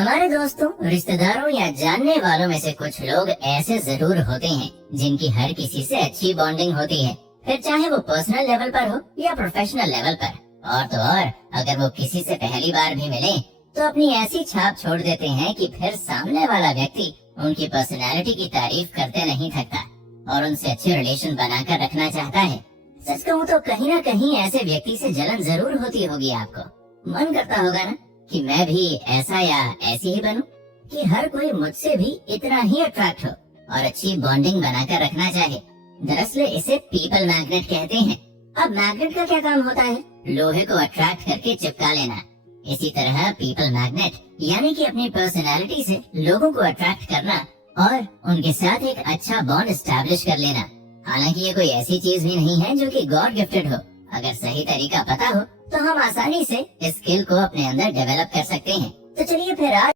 हमारे दोस्तों, रिश्तेदारों या जानने वालों में से कुछ लोग ऐसे जरूर होते हैं जिनकी हर किसी से अच्छी बॉन्डिंग होती है, फिर चाहे वो पर्सनल लेवल पर हो या प्रोफेशनल लेवल पर। और तो और अगर वो किसी से पहली बार भी मिले तो अपनी ऐसी छाप छोड़ देते हैं कि फिर सामने वाला व्यक्ति उनकी पर्सनैलिटी की तारीफ करते नहीं थकता और उनसे अच्छे रिलेशन बनाकर रखना चाहता है। सच कहूँ तो कहीं ना कहीं ऐसे व्यक्ति से जलन जरूर होती होगी आपको। मन करता होगा ना कि मैं भी ऐसा या ऐसी ही बनूं, कि हर कोई मुझसे भी इतना ही अट्रैक्ट हो और अच्छी बॉन्डिंग बनाकर रखना चाहे। दरअसल इसे पीपल मैग्नेट कहते हैं। अब मैग्नेट का क्या काम होता है? लोहे को अट्रैक्ट करके चिपका लेना। इसी तरह पीपल मैग्नेट यानी कि अपनी पर्सनालिटी से लोगों को अट्रैक्ट करना और उनके साथ एक अच्छा बॉन्ड एस्टैब्लिश कर लेना। हालांकि ये कोई ऐसी चीज भी नहीं है जो कि गॉड गिफ्टेड हो। अगर सही तरीका पता हो तो हम आसानी से इस स्किल को अपने अंदर डेवलप कर सकते हैं। तो चलिए फिर आज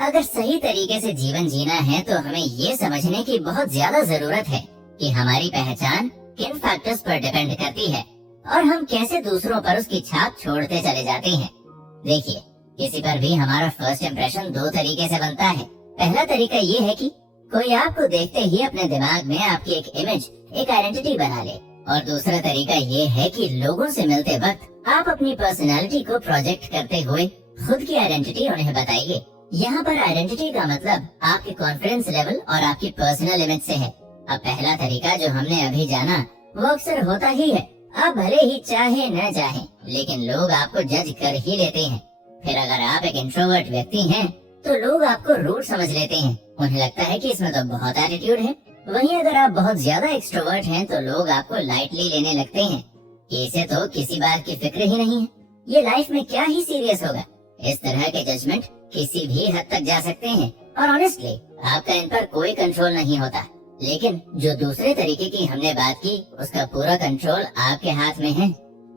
अगर सही तरीके से जीवन जीना है तो हमें ये समझने की बहुत ज्यादा जरूरत है कि हमारी पहचान किन फैक्टर्स पर डिपेंड करती है और हम कैसे दूसरों पर उसकी छाप छोड़ते चले जाते हैं। देखिए, किसी पर भी हमारा फर्स्ट इम्प्रेशन दो तरीके से बनता है। पहला तरीका ये है कि कोई आपको देखते ही अपने दिमाग में आपकी एक इमेज, एक आइडेंटिटी बना ले। और दूसरा तरीका ये है कि लोगों से मिलते वक्त आप अपनी पर्सनालिटी को प्रोजेक्ट करते हुए खुद की आइडेंटिटी उन्हें बताइए। यहाँ पर आइडेंटिटी का मतलब आपके कॉन्फिडेंस लेवल और आपकी पर्सनल इमेज से है। अब पहला तरीका जो हमने अभी जाना वो अक्सर होता ही है। आप भले ही चाहे न चाहे लेकिन लोग आपको जज कर ही लेते हैं। फिर अगर आप एक इंट्रोवर्ट व्यक्ति हैं तो लोग आपको रूड समझ लेते हैं। उन्हें लगता है कि इसमें तो बहुत एटीट्यूड है। वहीं अगर आप बहुत ज्यादा एक्सट्रोवर्ट हैं तो लोग आपको लाइटली लेने लगते हैं कि इसे तो किसी बात की फिक्र ही नहीं है, ये लाइफ में क्या ही सीरियस होगा। इस तरह के जजमेंट किसी भी हद तक जा सकते हैं और ऑनेस्टली आपका इन पर कोई कंट्रोल नहीं होता। लेकिन जो दूसरे तरीके की हमने बात की उसका पूरा कंट्रोल आपके हाथ में है।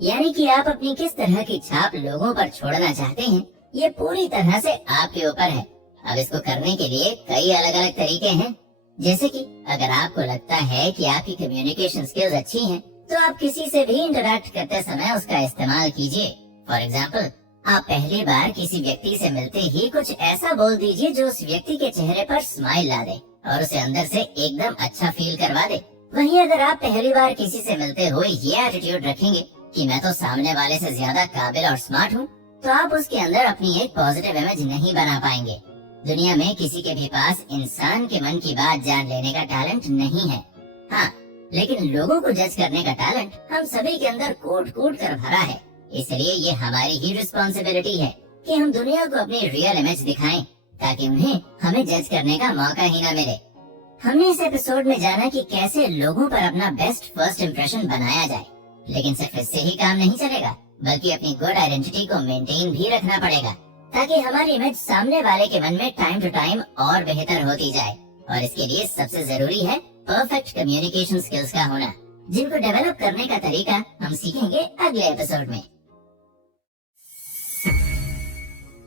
यानी कि आप अपनी किस तरह की छाप लोगों पर छोड़ना चाहते हैं ये पूरी तरह से आपके ऊपर है। अब इसको करने के लिए कई अलग अलग तरीके हैं। जैसे कि अगर आपको लगता है कि आपकी कम्युनिकेशन स्किल्स अच्छी हैं, तो आप किसी से भी इंटरैक्ट करते समय उसका इस्तेमाल कीजिए। फॉर एग्जाम्पल, आप पहली बार किसी व्यक्ति से मिलते ही कुछ ऐसा बोल दीजिए जो उस व्यक्ति के चेहरे पर स्माइल ला दे और उसे अंदर से एकदम अच्छा फील करवा दे। वहीं अगर आप पहली बार किसी से मिलते हुए ये एटीट्यूड रखेंगे कि मैं तो सामने वाले से ज्यादा काबिल और स्मार्ट हूँ, तो आप उसके अंदर अपनी एक पॉजिटिव इमेज नहीं बना पाएंगे। दुनिया में किसी के भी पास इंसान के मन की बात जान लेने का टैलेंट नहीं है। हाँ, लेकिन लोगों को जज करने का टैलेंट हम सभी के अंदर कूट कूट कर भरा है। इसलिए ये हमारी ही रिस्पॉन्सिबिलिटी है कि हम दुनिया को अपनी रियल इमेज दिखाएं ताकि उन्हें हमें जज करने का मौका ही न मिले। हमने इस एपिसोड में जाना कि कैसे लोगों पर अपना बेस्ट फर्स्ट इम्प्रेशन बनाया जाए, लेकिन सिर्फ इससे ही काम नहीं चलेगा, बल्कि अपनी गुड आइडेंटिटी को मेंटेन भी रखना पड़ेगा ताकि हमारी इमेज सामने वाले के मन में टाइम टू टाइम और बेहतर होती जाए। और इसके लिए सबसे जरूरी है परफेक्ट कम्युनिकेशन स्किल्स का होना, जिनको डेवलप करने का तरीका हम सीखेंगे अगले एपिसोड में।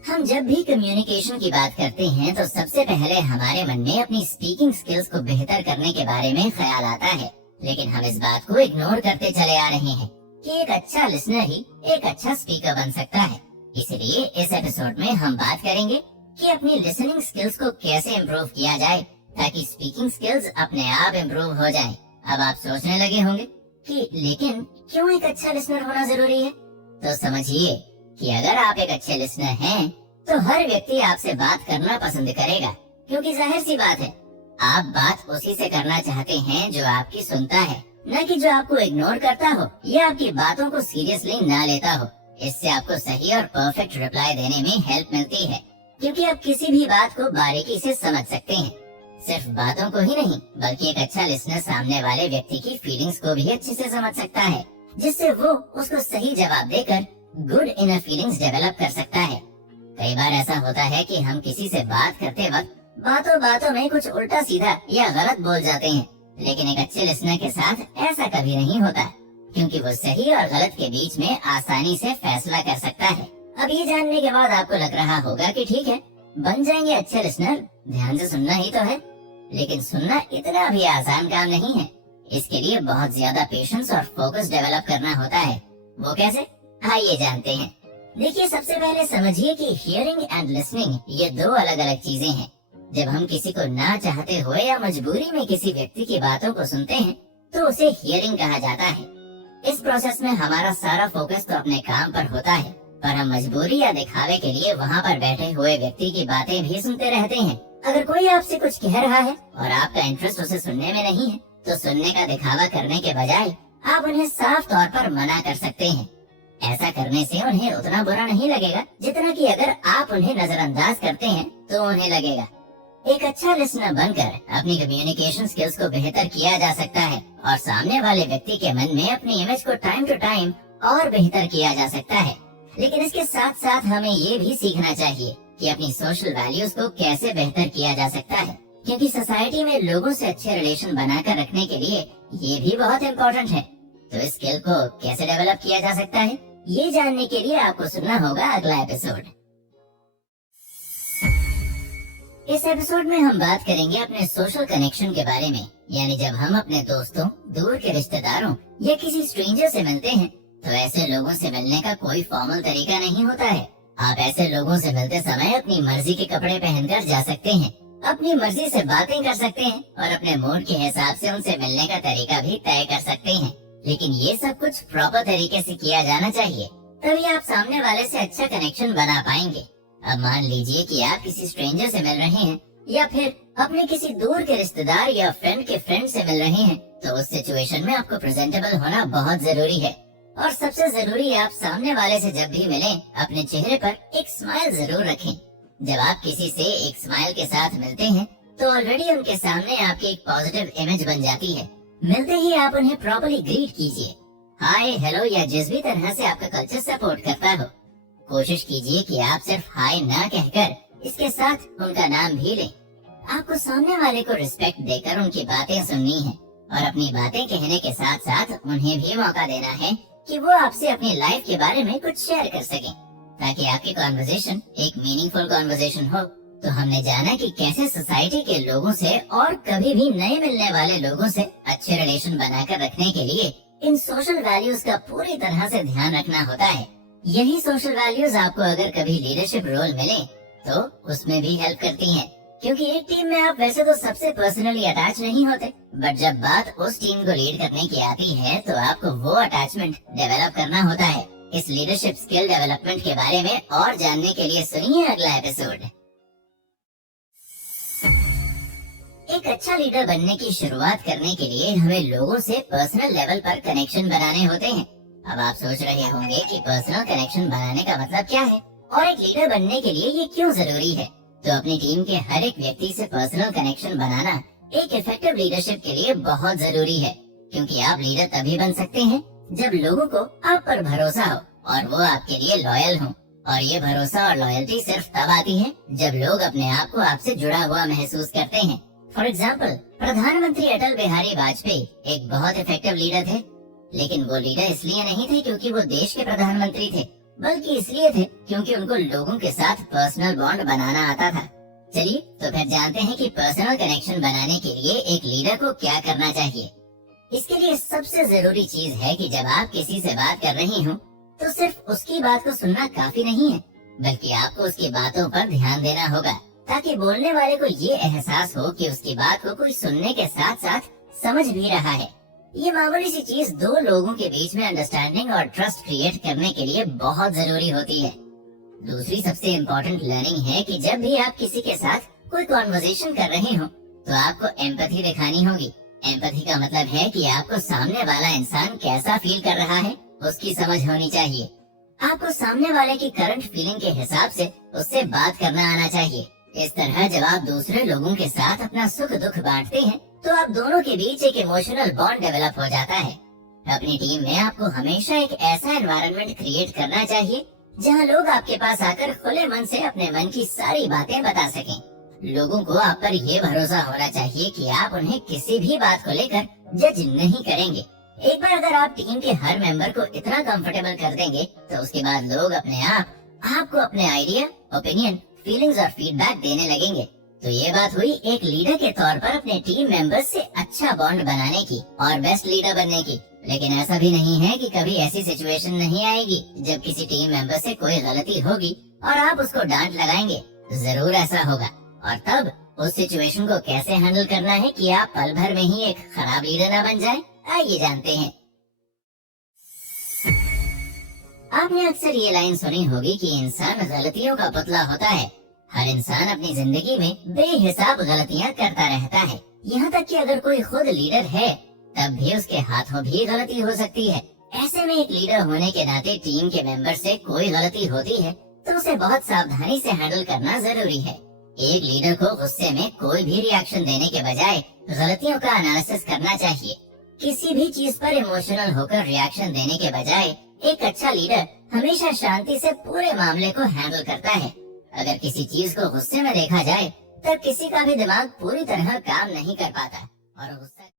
हम जब भी कम्युनिकेशन की बात करते हैं तो सबसे पहले हमारे मन में अपनी स्पीकिंग स्किल्स को बेहतर करने के बारे में ख्याल आता है। लेकिन हम इस बात को इग्नोर करते चले आ रहे हैं कि एक अच्छा लिसनर ही एक अच्छा स्पीकर बन सकता है। इसलिए इस एपिसोड में हम बात करेंगे कि अपनी लिसनिंग स्किल्स को कैसे इम्प्रूव किया जाए ताकि स्पीकिंग स्किल्स अपने आप इम्प्रूव हो जाएं। अब आप सोचने लगे होंगे कि लेकिन क्यों एक अच्छा लिसनर होना जरूरी है? तो समझिए कि अगर आप एक अच्छे लिसनर हैं तो हर व्यक्ति आपसे बात करना पसंद करेगा, क्योंकि जाहिर सी बात है आप बात उसी से करना चाहते हैं जो आपकी सुनता है, न कि जो आपको इग्नोर करता हो या आपकी बातों को सीरियसली ना लेता हो। इससे आपको सही और परफेक्ट रिप्लाई देने में हेल्प मिलती है, क्योंकि आप किसी भी बात को बारीकी से समझ सकते हैं। सिर्फ बातों को ही नहीं बल्कि एक अच्छा लिसनर सामने वाले व्यक्ति की फीलिंग्स को भी अच्छे से समझ सकता है, जिससे वो उसको सही जवाब देकर गुड इनर फीलिंग्स डेवलप कर सकता है। कई बार ऐसा होता है कि हम किसी से बात करते वक्त बातों बातों में कुछ उल्टा सीधा या गलत बोल जाते हैं, लेकिन एक अच्छे लिसनर के साथ ऐसा कभी नहीं होता, क्योंकि वो सही और गलत के बीच में आसानी से फैसला कर सकता है। अब ये जानने के बाद आपको लग रहा होगा कि ठीक है, बन जाएंगे अच्छे लिसनर, ध्यान से सुनना ही तो है। लेकिन सुनना इतना भी आसान काम नहीं है। इसके लिए बहुत ज्यादा पेशेंस और फोकस डेवलप करना होता है। वो कैसे? आइए जानते हैं। देखिए, सबसे पहले समझिए कि हियरिंग एंड लिसनिंग ये दो अलग अलग चीजें हैं। जब हम किसी को ना चाहते हुए या मजबूरी में किसी व्यक्ति की बातों को सुनते हैं तो उसे हियरिंग कहा जाता है। इस प्रोसेस में हमारा सारा फोकस तो अपने काम पर होता है, पर हम मजबूरी या दिखावे के लिए वहाँ पर बैठे हुए व्यक्ति की बातें भी सुनते रहते हैं। अगर कोई आपसे कुछ कह रहा है और आपका इंटरेस्ट उसे सुनने में नहीं है तो सुनने का दिखावा करने के बजाय आप उन्हें साफ तौर पर मना कर सकते हैं। ऐसा करने से उन्हें उतना बुरा नहीं लगेगा जितना कि अगर आप उन्हें नजरअंदाज करते हैं तो उन्हें लगेगा। एक अच्छा लिसनर बनकर अपनी कम्युनिकेशन स्किल्स को बेहतर किया जा सकता है और सामने वाले व्यक्ति के मन में अपनी इमेज को टाइम टू टाइम और बेहतर किया जा सकता है। लेकिन इसके साथ साथ हमें ये भी सीखना चाहिए कि अपनी सोशल वैल्यूज को कैसे बेहतर किया जा सकता है, क्योंकि सोसाइटी में लोगों से अच्छे रिलेशन बनाकर रखने के लिए ये भी बहुत इम्पोर्टेंट है। तो इस स्किल को कैसे डेवलप किया जा सकता है, ये जानने के लिए आपको सुनना होगा अगला एपिसोड। इस एपिसोड में हम बात करेंगे अपने सोशल कनेक्शन के बारे में, यानी जब हम अपने दोस्तों, दूर के रिश्तेदारों या किसी स्ट्रेंजर से मिलते हैं तो ऐसे लोगों से मिलने का कोई फॉर्मल तरीका नहीं होता है। आप ऐसे लोगों से मिलते समय अपनी मर्जी के कपड़े पहनकर जा सकते हैं, अपनी मर्जी से बातें कर सकते हैं और अपने मूड के हिसाब से उनसे मिलने का तरीका भी तय कर सकते हैं। लेकिन ये सब कुछ प्रॉपर तरीके से किया जाना चाहिए, तभी आप सामने वाले से अच्छा कनेक्शन बना पाएंगे। अब मान लीजिए कि आप किसी स्ट्रेंजर से मिल रहे हैं या फिर अपने किसी दूर के रिश्तेदार या फ्रेंड के फ्रेंड से मिल रहे हैं, तो उस सिचुएशन में आपको प्रेजेंटेबल होना बहुत जरूरी है। और सबसे जरूरी, आप सामने वाले से जब भी मिलें अपने चेहरे पर एक स्माइल जरूर रखें। जब आप किसी से एक स्माइल के साथ मिलते हैं तो ऑलरेडी उनके सामने आपकी एक पॉजिटिव इमेज बन जाती है। मिलते ही आप उन्हें प्रॉपर्ली ग्रीट कीजिए, हाय, हेलो या जिस भी तरह से आपका कल्चर सपोर्ट करता हो। कोशिश कीजिए कि आप सिर्फ हाय ना कहकर इसके साथ उनका नाम भी लें। आपको सामने वाले को रिस्पेक्ट देकर उनकी बातें सुननी है और अपनी बातें कहने के साथ साथ उन्हें भी मौका देना है कि वो आपसे अपनी लाइफ के बारे में कुछ शेयर कर सकें, ताकि आपकी कॉन्वर्सेशन एक मीनिंगफुल कॉन्वर्सेशन हो। तो हमने जाना कि कैसे सोसाइटी के लोगों से और कभी भी नए मिलने वाले लोगों से अच्छे रिलेशन बनाकर रखने के लिए इन सोशल वैल्यूज का पूरी तरह से ध्यान रखना होता है। यही सोशल वैल्यूज आपको अगर कभी लीडरशिप रोल मिले तो उसमें भी हेल्प करती हैं, क्योंकि एक टीम में आप वैसे तो सबसे पर्सनली अटैच नहीं होते, बट जब बात उस टीम को लीड करने की आती है तो आपको वो अटैचमेंट डेवलप करना होता है। इस लीडरशिप स्किल डेवलपमेंट के बारे में और जानने के लिए सुनिए अगला एपिसोड। एक अच्छा लीडर बनने की शुरुआत करने के लिए हमें लोगों से पर्सनल लेवल पर कनेक्शन बनाने होते हैं। अब आप सोच रहे होंगे कि पर्सनल कनेक्शन बनाने का मतलब क्या है और एक लीडर बनने के लिए ये क्यों जरूरी है। तो अपनी टीम के हर एक व्यक्ति से पर्सनल कनेक्शन बनाना एक इफेक्टिव लीडरशिप के लिए बहुत जरूरी है, क्योंकि आप लीडर तभी बन सकते हैं जब लोगों को आप पर भरोसा हो और वो आपके लिए लॉयल हो। और ये भरोसा और लॉयल्टी सिर्फ तब आती है जब लोग अपने आप को आपसे जुड़ा हुआ महसूस करते हैं। फॉर एग्जाम्पल, प्रधानमंत्री अटल बिहारी वाजपेयी एक बहुत इफेक्टिव लीडर थे, लेकिन वो लीडर इसलिए नहीं थे क्योंकि वो देश के प्रधानमंत्री थे, बल्कि इसलिए थे क्योंकि उनको लोगों के साथ पर्सनल बॉन्ड बनाना आता था। चलिए तो फिर जानते हैं कि पर्सनल कनेक्शन बनाने के लिए एक लीडर को क्या करना चाहिए। इसके लिए सबसे जरूरी चीज है कि जब आप किसी से बात कर रहे हो तो सिर्फ उसकी बात को सुनना काफी नहीं है, बल्कि आपको उसकी बातों पर ध्यान देना होगा, ताकि बोलने वाले को ये एहसास हो कि उसकी बात को कोई सुनने के साथ साथ समझ भी रहा है। ये मामूली सी चीज दो लोगों के बीच में अंडरस्टैंडिंग और ट्रस्ट क्रिएट करने के लिए बहुत जरूरी होती है। दूसरी सबसे इम्पोर्टेंट लर्निंग है कि जब भी आप किसी के साथ कोई कॉन्वर्सेशन कर रहे हो तो आपको एम्पैथी दिखानी होगी। एम्पैथी का मतलब है कि आपको सामने वाला इंसान कैसा फील कर रहा है उसकी समझ होनी चाहिए। आपको सामने वाले की करंट फीलिंग के हिसाब से उससे बात करना आना चाहिए। इस तरह जब आप दूसरे लोगों के साथ अपना सुख दुख बांटते हैं तो आप दोनों के बीच एक इमोशनल बॉन्ड डेवलप हो जाता है। अपनी टीम में आपको हमेशा एक ऐसा एनवायरनमेंट क्रिएट करना चाहिए जहां लोग आपके पास आकर खुले मन से अपने मन की सारी बातें बता सकें। लोगों को आप पर ये भरोसा होना चाहिए कि आप उन्हें किसी भी बात को लेकर जज नहीं करेंगे। एक बार अगर आप टीम के हर मेंबर को इतना कंफर्टेबल कर देंगे तो उसके बाद लोग अपने आप आपको अपने आइडिया, ओपिनियन, फीलिंग्स और फीडबैक देने लगेंगे। तो ये बात हुई एक लीडर के तौर पर अपने टीम मेंबर्स से अच्छा बॉन्ड बनाने की और बेस्ट लीडर बनने की। लेकिन ऐसा भी नहीं है कि कभी ऐसी सिचुएशन नहीं आएगी जब किसी टीम मेंबर से कोई गलती होगी और आप उसको डांट लगाएंगे। जरूर ऐसा होगा, और तब उस सिचुएशन को कैसे हैंडल करना है कि आप पल भर में ही एक खराब लीडर ना बन जाएं, आइए जानते हैं। आपने अक्सर ये लाइन सुनी होगी कि इंसान गलतियों का पुतला होता है। हर इंसान अपनी जिंदगी में बेहिसाब गलतियां करता रहता है, यहाँ तक कि अगर कोई खुद लीडर है तब भी उसके हाथों भी गलती हो सकती है। ऐसे में एक लीडर होने के नाते टीम के मेंबर से कोई गलती होती है तो उसे बहुत सावधानी से हैंडल करना जरूरी है। एक लीडर को गुस्से में कोई भी रिएक्शन देने के बजाय गलतियों का एनालिसिस करना चाहिए। किसी भी चीज पर इमोशनल होकर रिएक्शन देने के बजाय एक अच्छा लीडर हमेशा शांति से पूरे मामले को हैंडल करता है। अगर किसी चीज को गुस्से में देखा जाए तब किसी का भी दिमाग पूरी तरह काम नहीं कर पाता और गुस्सा